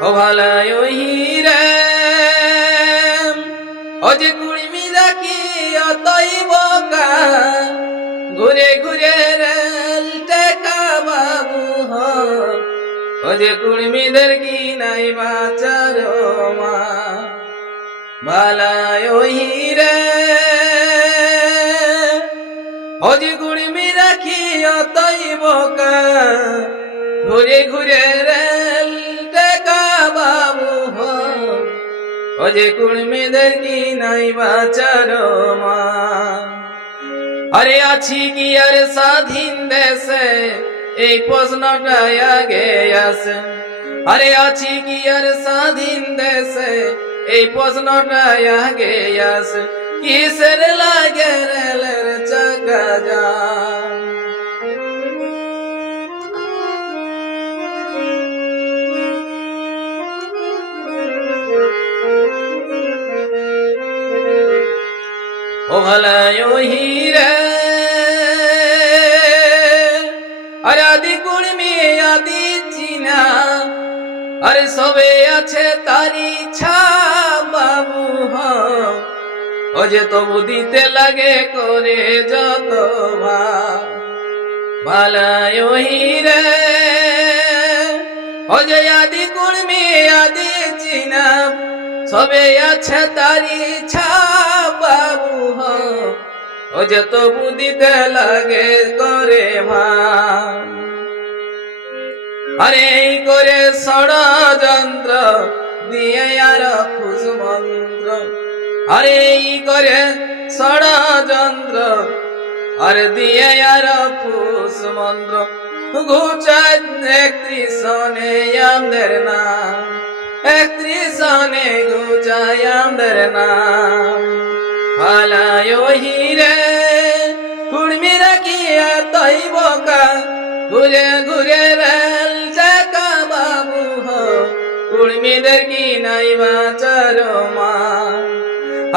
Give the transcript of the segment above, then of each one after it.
ও ভালাই ও হিরে ও যে কুড়মি রাখি অতই বোকা ঘুরে ঘুরে রেল টেকা বাবু ও যে কুড়মিদের কি নাই বাঁচার মা ভালাই ও হিরে ও যে কুড়মি রাখি অতই বোকা ঘুরে ঘুরে রেল টেকা বাবু ও যে কুড়মিদের কি নাই বাঁচার মা আরে আছি কি আর স্বাধীন দেশে এই প্রশ্নটা আগে আসে আরে আছি কি আর স্বাধীন দেশে এই প্রশ্নটা আগে আসে কিসের লাগে রেলের চাকা যা ও ভালাই ও হিরে আরে আদি কুড়মি আদি চিনা আরে সবে আছে তারি ছা বাবু ও যে তবু দিতে লাগে করে যত ভালাই ও হিরে ও যে আদি কুড়মি আদি চিনা সবে আছে তারি ছা বাবু ও যে তবু দিতে লাগে করে মা আরে করে ষড়যন্ত্র দিয়ে আর ফুস মন্ত্র আরে করে ষড়যন্ত্র আরে দিয়ে আর ফুস মন্ত্র ঘুচায় 31 সনে আমাদের নাম 31 সনে ঘুচায় আমাদের নাম ভালাই ও হিরে কুড়মি রাখিয়া তৈ বোকা ঘুরে ঘুরে রেল চাকা বাবু কুড়মিদের কি নাই বাঁচার মা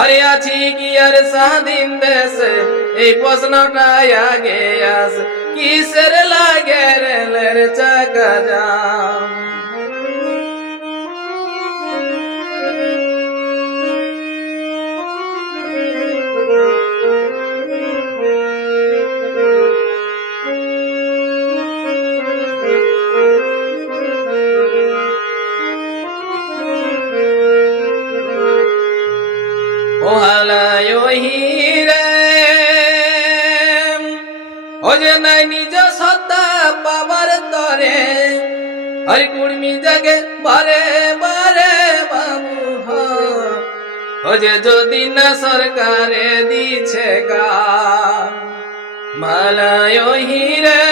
আরে আছি কি আর স্বাধীন দেশে এই প্রশ্নটা আগে আসে কিসের লাগে রেলের চাকা জাম ও ভালাই ও হিরে ও যে নাই নিজ সত্তা পাবার তরে হরি কুড়মি জাগে বারে বারে বাবু ও যে যদি না সরকারে দিছে গা ভালাই ও হিরে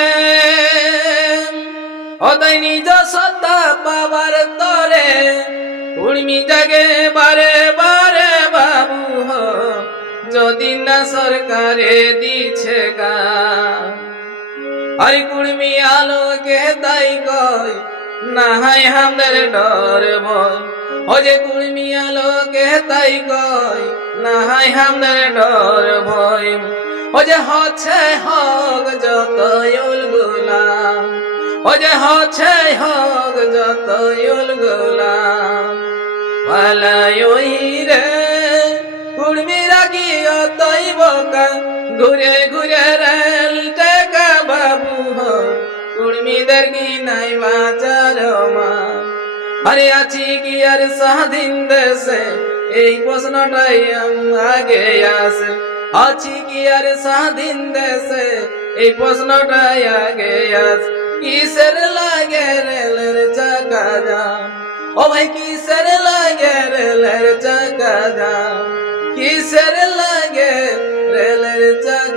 ও তাই নিজ সত্তা পাবার তরে কুড়মি জাগে বারে বারে বাবু যদি না সরকারে দিছে গা আরে কুড়মি আলোকে তাই কয় না হয় আমাদের ডর ভয় ও যে কুড়মি আলোকে তাই কয় না হয় আমাদের ডর ভয় ও যে হচ্ছে হক যত উলগুলাম ও যে হচ্ছে হক যত উলগুলাম ভালাই ও হিরে কুড়মি রাখিয়া তৈ বোকা ঘুরে ঘুরে রেল টেকা বাবু কুড়মিদের কি নাই বাঁচার মা আরে আছি কি আর স্বাধীন দেশে এই প্রশ্নটাই আগে আসে আছি কি আর স্বাধীন দেশে এই প্রশ্নটাই আগে আসে কিসের লাগে রেলের চাকা জাম ও ভাই কিসের লাগে রেলের চাকা জাম কিসের লাগে রেলের চাকা